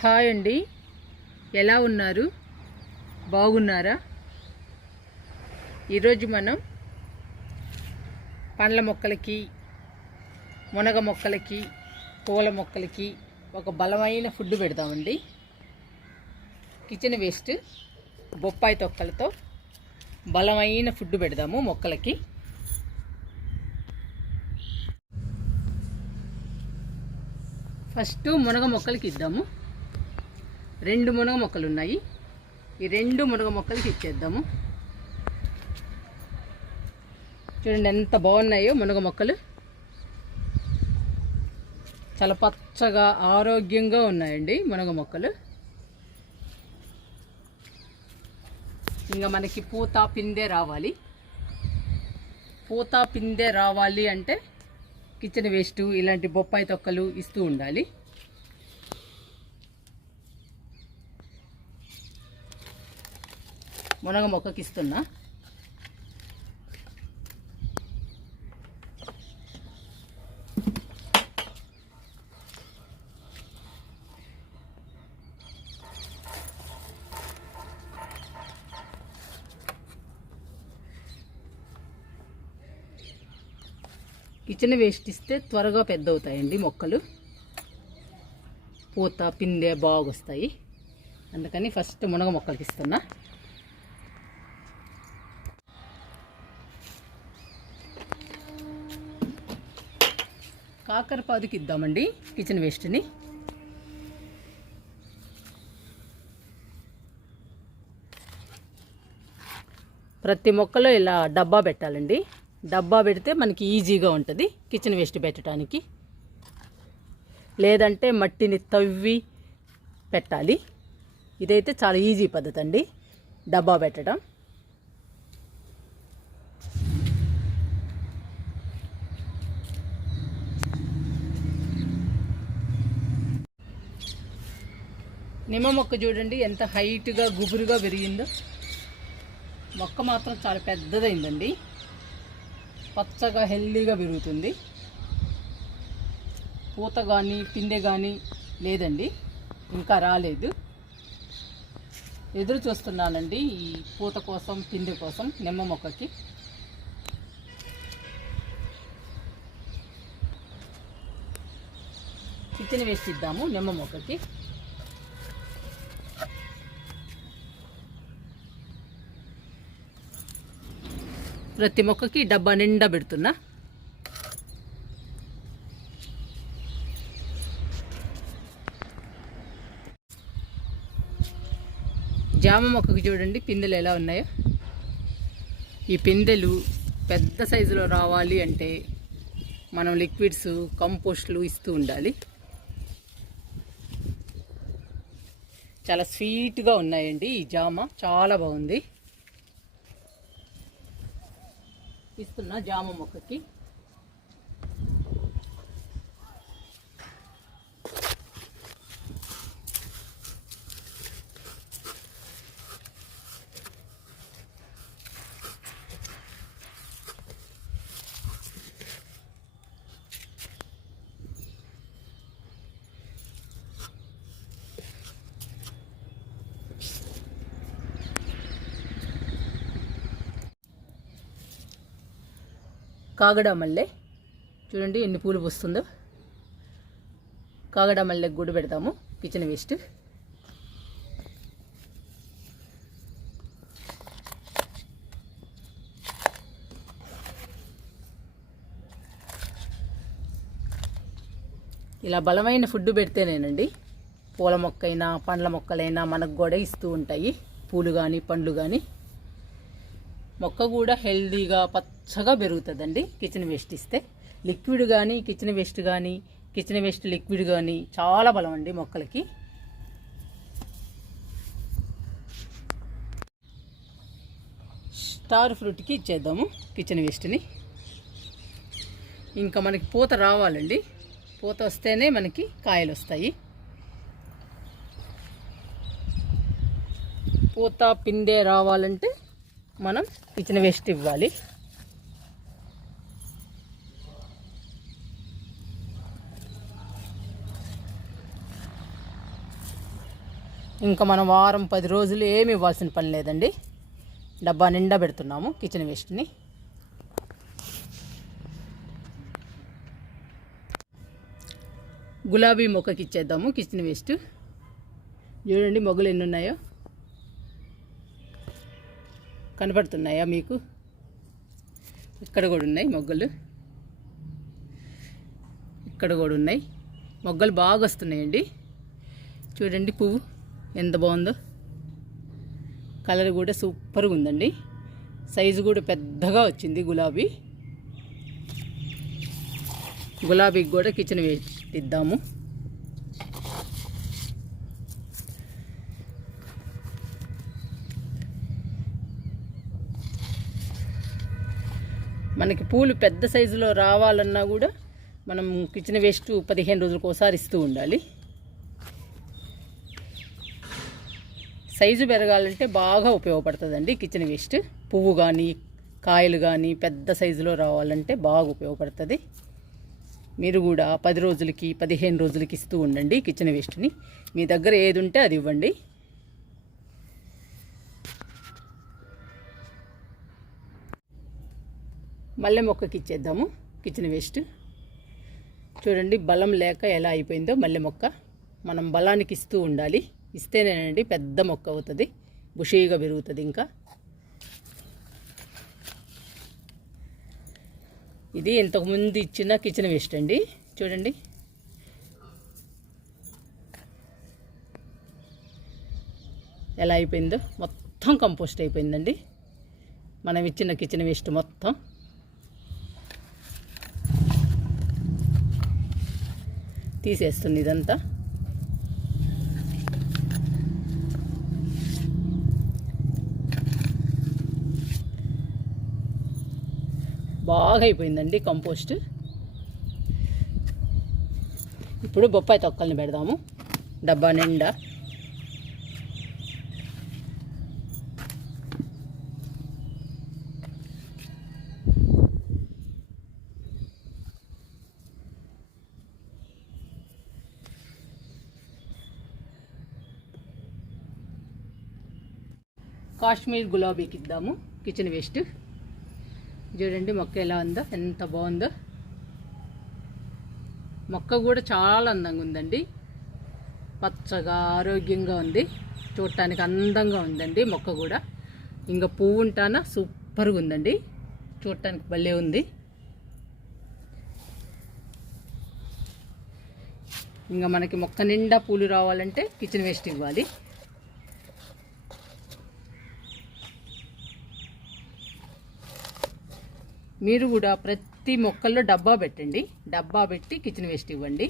Hi అండి, ఎలా ఉన్నారు? బాగున్నారా? ఈరోజు మనం పండ్ల మొక్కలకి, మునగ మొక్కలకి, పూల మొక్కలకి ఒక బలమైన ఫుడ్ పెడతామండి. కిచెన్ వేస్ట్ బొప్పాయి తొక్కలతో బలమైన ఫుడ్ పెడదాము మొక్కలకి. ఫస్ట్ మునగ మొక్కలకి ఇద్దాము. 2 మునగ మొక్కలు ఉన్నాయి. ఈ 2 మునగ మొక్కలకి ఇచ్చేద్దాము. చూడండి ఎంత బాగున్నాయో మునగ మొక్కలు. చాలా పచ్చగా ఆరోగ్యంగా ఉన్నాయండి మునగ మొక్కలు. ఇంకా మనకి పూత పిందె రావాలి. పూత పిందె రావాలి అంటే కిచెన్ వేస్ట్ ఇలాంటి బొప్పాయి తొక్కలు ఇస్తూ ఉండాలి. మునగ మొక్కకి ఇస్తున్నా. కిచెన్ వేస్ట్ ఇస్తే త్వరగా పెద్ద అవుతాయండి మొక్కలు. పూత పిందె బాగా వస్తాయి. అందుకని ఫస్ట్ మునగ మొక్కలకి ఇస్తున్నా. కాకరపాదుకి ఇద్దామండి కిచెన్ వేస్ట్ని. ప్రతి మొక్కలో ఇలా డబ్బా పెట్టాలండి. డబ్బా పెడితే మనకి ఈజీగా ఉంటుంది కిచెన్ వేస్ట్ పెట్టడానికి. లేదంటే మట్టిని తవ్వి పెట్టాలి. ఇదైతే చాలా ఈజీ పద్ధతి అండి డబ్బా పెట్టడం. నిమ్మ మొక్క చూడండి ఎంత హైట్గా గుబురుగా పెరిగిందో. మొక్క మాత్రం చాలా పెద్దదైందండి. పచ్చగా హెల్దీగా పెరుగుతుంది. పూత కానీ పిందె కానీ లేదండి, ఇంకా రాలేదు. ఎదురు చూస్తున్నానండి ఈ పూత కోసం పిందె కోసం నిమ్మ మొక్కకి. కిచెన్ వేస్ట్ ఇద్దాము నిమ్మ మొక్కకి. ప్రతి మొక్కకి డబ్బా నిండా పెడుతున్నా. జామ మొక్కకి చూడండి పిందెలు ఎలా ఉన్నాయో. ఈ పిందెలు పెద్ద సైజులో రావాలి అంటే మనం లిక్విడ్స్ కంపోస్ట్లు ఇస్తూ ఉండాలి. చాలా స్వీట్గా ఉన్నాయండి ఈ జామ, చాలా బాగుంది. ఇస్తున్నా జామ మొక్కకి. కాగడా మల్లె చూడండి ఎన్ని పూలు పూస్తుందో. కాగడా మల్లెకి గుడి పెడతాము కిచెన్ వేస్ట్. ఇలా బలమైన ఫుడ్ పెడితేనేనండి పూల మొక్కైనా పండ్ల మొక్కలైనా మనకు కూడా ఇస్తూ ఉంటాయి. పూలు కానీ పండ్లు కానీ. మొక్క కూడా హెల్దీగా పచ్చగా పెరుగుతుందండి కిచెన్ వేస్ట్ ఇస్తే. లిక్విడ్ కానీ కిచెన్ వేస్ట్ కానీ, కిచెన్ వేస్ట్ లిక్విడ్ కానీ చాలా బలం అండి మొక్కలకి. స్టార్ ఫ్రూట్కి ఇచ్చేద్దాము కిచెన్ వేస్ట్ని. ఇంకా మనకి పూత రావాలండి. పూత వస్తేనే మనకి కాయలు వస్తాయి. పూత పిందె రావాలంటే మనం కిచెన్ వేస్ట్ ఇవ్వాలి. ఇంకా మనం వారం 10 రోజులు ఏమి ఇవ్వాల్సిన పని లేదండి. డబ్బా నిండా పెడుతున్నాము కిచెన్ వేస్ట్ని. గులాబీ మొక్కకి ఇచ్చేద్దాము కిచెన్ వేస్ట్. చూడండి మొగ్గలు ఎన్ని ఉన్నాయో కనపడుతున్నాయా మీకు? ఇక్కడ కూడా ఉన్నాయి మొగ్గలు, ఇక్కడ కూడా ఉన్నాయి. మొగ్గలు బాగా వస్తున్నాయండి. చూడండి పువ్వు ఎంత బాగుందో, కలర్ కూడా సూపర్గా ఉందండి. సైజు కూడా పెద్దగా వచ్చింది గులాబీ. గులాబీకి కూడా కిచెన్ వేస్ట్ ఇద్దాము. మనకి పూలు పెద్ద సైజులో రావాలన్నా కూడా మనం కిచెన్ వేస్ట్ 15 రోజులకు ఒకసారి ఇస్తూ ఉండాలి. సైజు పెరగాలంటే బాగా ఉపయోగపడుతుందండి కిచెన్ వేస్ట్. పువ్వు కానీ కాయలు కానీ పెద్ద సైజులో రావాలంటే బాగా ఉపయోగపడుతుంది. మీరు కూడా 10 రోజులకి 15 రోజులకి ఇస్తూ ఉండండి కిచెన్ వేస్ట్ని. మీ దగ్గర ఏది ఉంటే అది ఇవ్వండి. మల్లె మొక్కకి ఇచ్చేద్దాము కిచెన్ వేస్ట్. చూడండి బలం లేక ఎలా అయిపోయిందో మల్లె మొక్క. మనం బలానికి ఇస్తూ ఉండాలి. ఇస్తేనేనండి పెద్ద మొక్క అవుతుంది, బుషీగా పెరుగుతుంది. ఇంకా ఇది ఇంతకుముందు ఇచ్చిన కిచెన్ వేస్ట్ అండి. చూడండి ఎలా అయిపోయిందో, మొత్తం కంపోస్ట్ అయిపోయిందండి మనం ఇచ్చిన కిచెన్ వేస్ట్ మొత్తం. తీసేస్తుంది ఇదంతా. బాగా అయిపోయిందండి కంపోస్ట్. ఇప్పుడు బొప్పాయి తొక్కల్ని పెడదాము డబ్బా నిండా. కాశ్మీర్ గులాబీకి ఇద్దాము కిచెన్ వేస్ట్. చూడండి మొక్క ఎలా ఉందో, ఎంత బాగుందో. మొక్క కూడా చాలా అందంగా ఉందండి. పచ్చగా ఆరోగ్యంగా ఉంది, చూడటానికి అందంగా ఉందండి మొక్క కూడా. ఇంకా పువ్వు ఉంటానా సూపర్గా ఉందండి, చూడటానికి భలే ఉంది. ఇంకా మనకి మొక్క నిండా పూలు రావాలంటే కిచెన్ వేస్ట్ ఇవ్వాలి. మీరు కూడా ప్రతి మొక్కల్లో డబ్బా పెట్టండి. డబ్బా పెట్టి కిచెన్ వేస్ట్ ఇవ్వండి.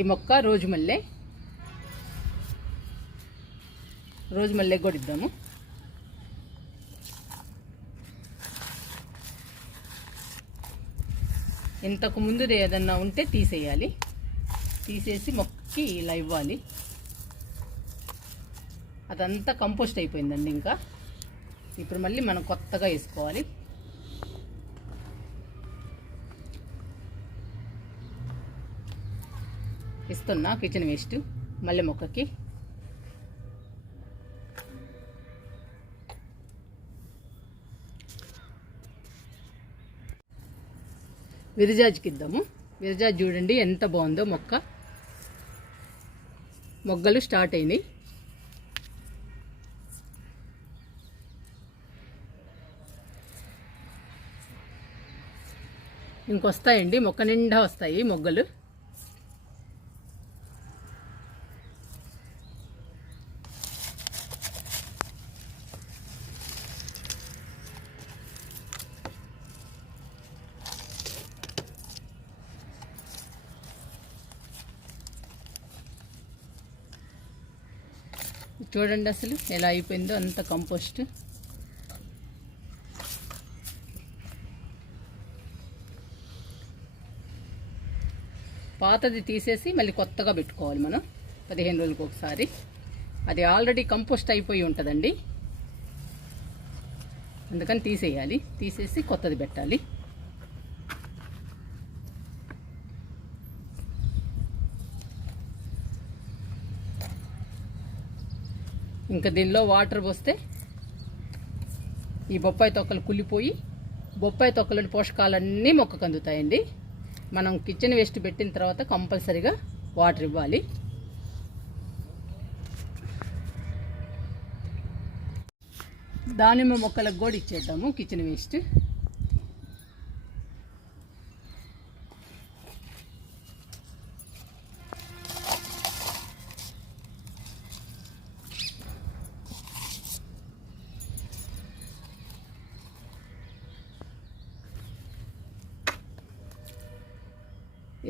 ఈ మొక్క రోజు మల్లె కూడా ఇద్దాము. ఇంతకు ముందు ఏదన్నా ఉంటే తీసేయాలి. తీసేసి మొక్కకి ఇలా ఇవ్వాలి. అదంతా కంపోస్ట్ అయిపోయిందండి. ఇంకా ఇప్పుడు మళ్ళీ మనం కొత్తగా వేసుకోవాలి. ఇస్తున్నా కిచెన్ వేస్ట్ మల్లె మొక్కకి. విరజాజికి ఇద్దాము. విరజాజి చూడండి ఎంత బాగుందో మొక్క. మొగ్గలు స్టార్ట్ అయినాయి. ఇంకొస్తాయండి, మొక్క నిండా వస్తాయి మొగ్గలు. చూడండి అసలు ఎలా అయిపోయిందో అంత కంపోస్ట్. పాతది తీసేసి మళ్ళీ కొత్తగా పెట్టుకోవాలి మనం 15 రోజులకు ఒకసారి. అది ఆల్రెడీ కంపోస్ట్ అయిపోయి ఉంటుందండి, అందుకని తీసేయాలి. తీసేసి కొత్తది పెట్టాలి. ఇంకా దీనిలో వాటర్ పోస్తే ఈ బొప్పాయి తొక్కలు కుళ్ళిపోయి బొప్పాయి తొక్కలోని పోషకాలన్నీ మొక్కకు అందుతాయండి. మనం కిచెన్ వేస్ట్ పెట్టిన తర్వాత కంపల్సరీగా వాటర్ ఇవ్వాలి. దానిమ్మ మొక్కలకు కూడా ఇచ్చేద్దాము కిచెన్ వేస్ట్.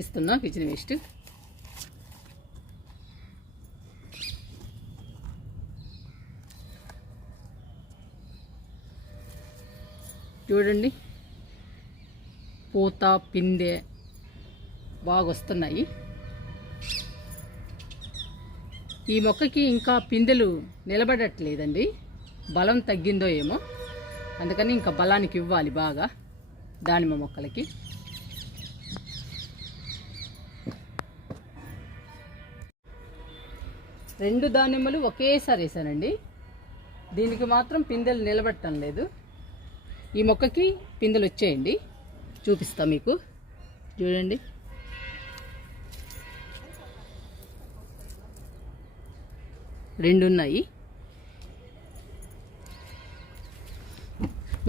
ఇస్తున్నా కిచెన్ వేస్ట్. చూడండి పూత పిందె బాగా వస్తున్నాయి. ఈ మొక్కకి ఇంకా పిందెలు నిలబడట్లేదండి, బలం తగ్గిందో ఏమో, అందుకని ఇంకా బలానికి ఇవ్వాలి బాగా దానిమ్మ మొక్కలకి. రెండు దానిమ్మలు ఒకేసారి వేసానండి, దీనికి మాత్రం పిందెలు నిలబెట్టడం లేదు. ఈ మొక్కకి పిందెలు వచ్చేయండి, చూపిస్తా మీకు. చూడండి రెండు ఉన్నాయి.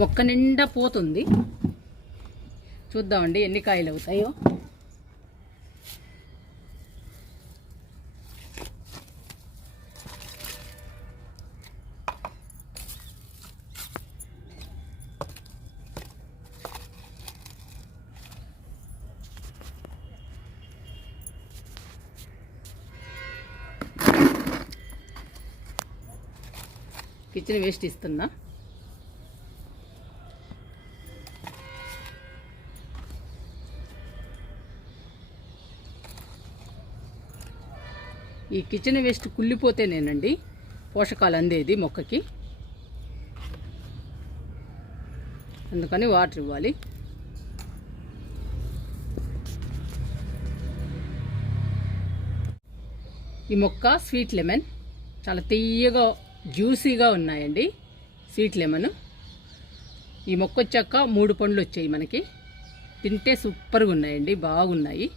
మొక్క నిండా పోతుంది. చూద్దామండి ఎన్ని కాయలు అవుతాయో. కిచెన్ వేస్ట్ ఇస్తున్నా. ఈ కిచెన్ వేస్ట్ కుళ్ళిపోతేనేనండి పోషకాలు అందేది మొక్కకి, అందుకని వాటర్ ఇవ్వాలి. ఈ మొక్క స్వీట్ లెమన్, చాలా తీయగా జ్యూసీగా ఉన్నాయండి స్వీట్ లెమన్. ఈ మొక్క వచ్చాక 3 పండ్లు వచ్చాయి మనకి, తింటే సూపర్గా ఉన్నాయండి, బాగున్నాయి.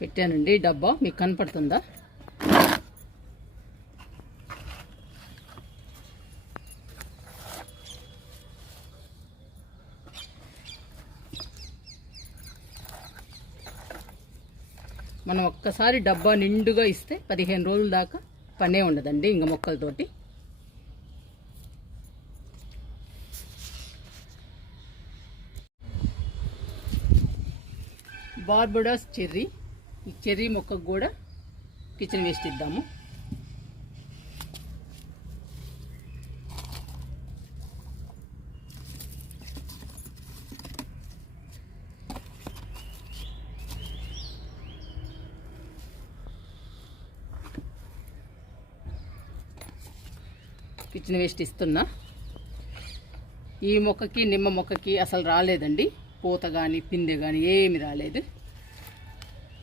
పెట్టానండి డబ్బా, మీకు కనపడుతుందా? మనం ఒక్కసారి డబ్బా నిండుగా ఇస్తే 15 రోజుల దాకా పనే ఉండదండి ఇంక మొక్కలతోటి. బార్బడోస్ చెర్రీ, ఈ చెర్రీ మొక్కకు కూడా కిచెన్ వేస్ట్ ఇద్దాము. కిచెన్ వేస్ట్ ఇస్తున్నా. ఈ మొక్కకి నిమ్మ మొక్కకి అసలు రాలేదండి, పూత కానీ పిందె కానీ ఏమి రాలేదు.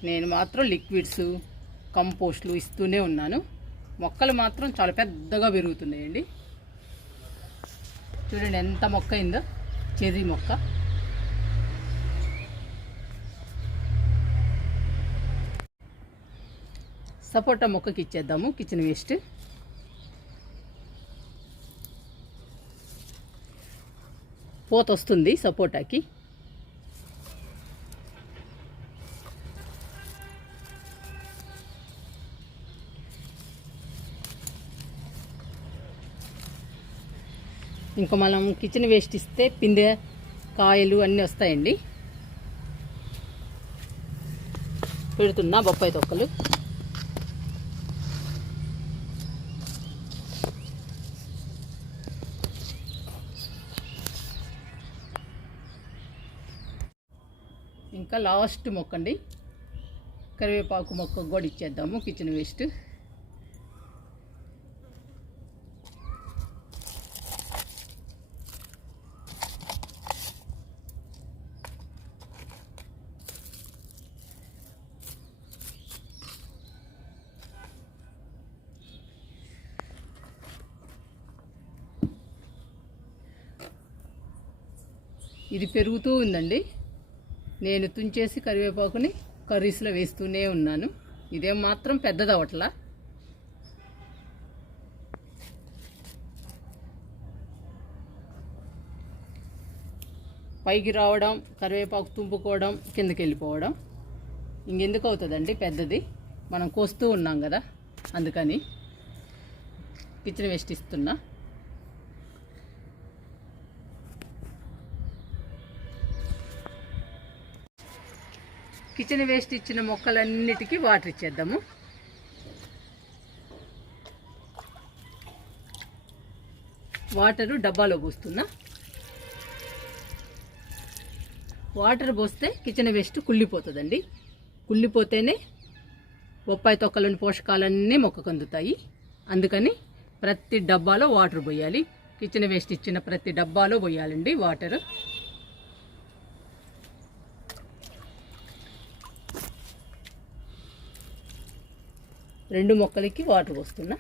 నేను మాత్రం లిక్విడ్స్ కంపోస్ట్లు ఇస్తూనే ఉన్నాను. మొక్కలు మాత్రం చాలా పెద్దగా పెరుగుతున్నాయండి. చూడండి ఎంత మొక్క అయిందో, చెర్రీ మొక్క. సపోటా మొక్కకి ఇచ్చేద్దాము కిచెన్ వేస్ట్. పూత వస్తుంది సపోటాకి. ఇంకా మనం కిచెన్ వేస్ట్ ఇస్తే పిందె కాయలు అన్నీ వస్తాయండి. పెడుతున్నా బొప్పాయి తొక్కలు. ఇంకా లాస్ట్ మొక్క అండి, కరివేపాకు మొక్క కూడా ఇచ్చేద్దాము కిచెన్ వేస్ట్. ఇది పెరుగుతూ ఉందండి. నేను తుంచేసి కరివేపాకుని కర్రీస్లో వేస్తూనే ఉన్నాను. ఇదేం మాత్రం పెద్దదవట్లా. పైకి రావడం, కరివేపాకు తుంపుకోవడం, కిందకి వెళ్ళిపోవడం ఇంకెందుకు అవుతుందండి పెద్దది. మనం కోస్తూ ఉన్నాం కదా, అందుకని కిచెన్ వేస్ట్ ఇస్తున్నా. కిచెన్ వేస్ట్ ఇచ్చిన మొక్కలన్నిటికీ వాటర్ ఇచ్చేద్దాము. వాటరు డబ్బాలో పోస్తున్నా. వాటర్ పోస్తే కిచెన్ వేస్ట్ కుళ్ళిపోతుందండి. కుళ్ళిపోతేనే బొప్పాయి తొక్కలోని పోషకాలన్నీ మొక్కకు అందుతాయి. అందుకని ప్రతి డబ్బాలో వాటర్ పోయాలి. కిచెన్ వేస్ట్ ఇచ్చిన ప్రతి డబ్బాలో పోయాలండి వాటర్. రెండు మొక్కలకి వాటర్ పోస్తున్నా.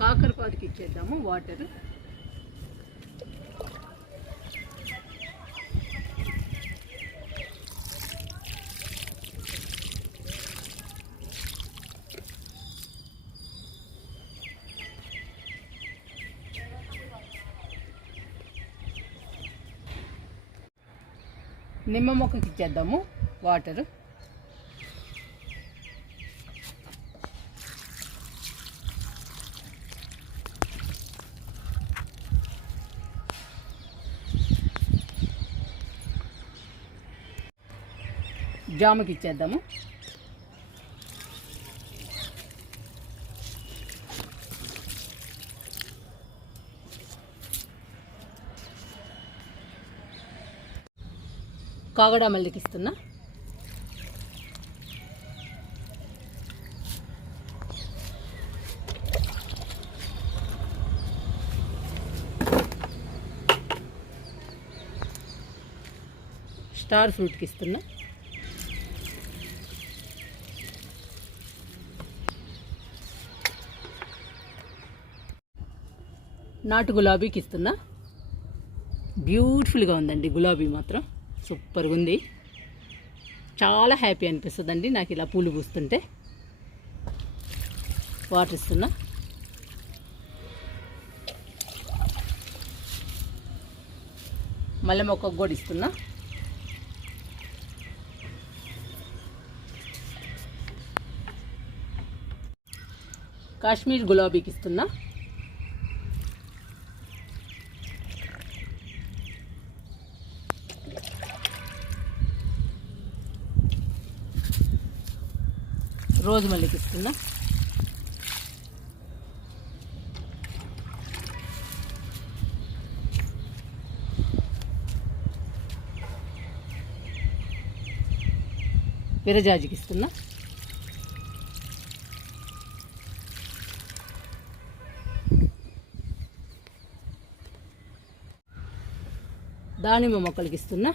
కాకరపాదుకి ఇచ్చేద్దాము వాటర్. నిమ్మ మొక్కకి ఇచ్చేద్దాము వాటర్. జామకి ఇచ్చేద్దాము. కాగడా మల్లికి ఇస్తున్నా. స్టార్ ఫ్రూట్కి ఇస్తున్నా. నాటు గులాబీకి ఇస్తున్నా. బ్యూటిఫుల్గా ఉందండి గులాబీ మాత్రం, సూపర్గా ఉంది. చాలా హ్యాపీ అనిపిస్తుందండి నాకు ఇలా పూలు పూస్తుంటే. వాటర్ ఇస్తున్నా. మల్లె మొక్కకు కూడా ఇస్తున్నా. కాశ్మీర్ గులాబీకి ఇస్తున్నా. రోజు మల్లికి ఇస్తున్నా. విరజాజికి ఇస్తున్నా. దానిమ్మ మొక్కలకి ఇస్తున్నా.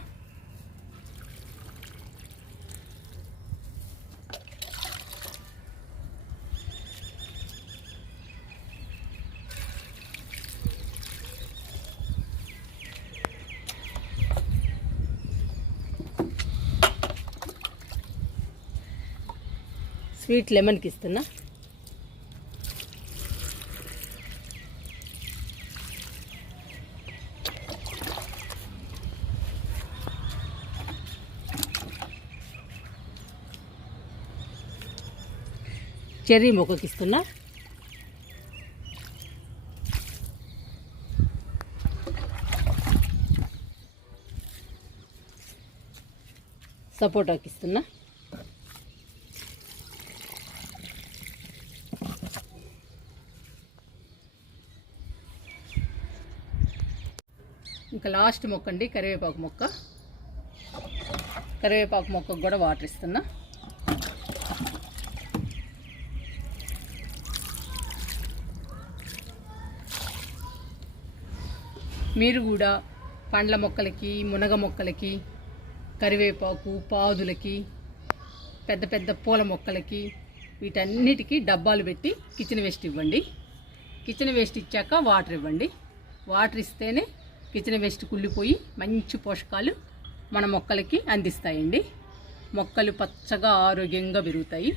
స్వీట్ లెమన్కి ఇస్తున్నా. చెర్రీ మొక్కకి ఇస్తున్నా. సపోటాకి ఇస్తున్నా. ఇంకా లాస్ట్ మొక్క అండి కరివేపాకు మొక్క. కరివేపాకు మొక్కకు కూడా వాటర్ ఇస్తున్నా. మీరు కూడా పండ్ల మొక్కలకి, మునగ మొక్కలకి, కరివేపాకు, పాదులకి, పెద్ద పెద్ద పూల మొక్కలకి వీటన్నిటికీ డబ్బాలు పెట్టి కిచెన్ వేస్ట్ ఇవ్వండి. కిచెన్ వేస్ట్ ఇచ్చాక వాటర్ ఇవ్వండి. వాటర్ ఇస్తేనే కిచెన్ వేస్ట్ కుళ్ళిపోయి మంచి పోషకాలు మన మొక్కలకి అందిస్తాయండి. మొక్కలు పచ్చగా ఆరోగ్యంగా పెరుగుతాయి.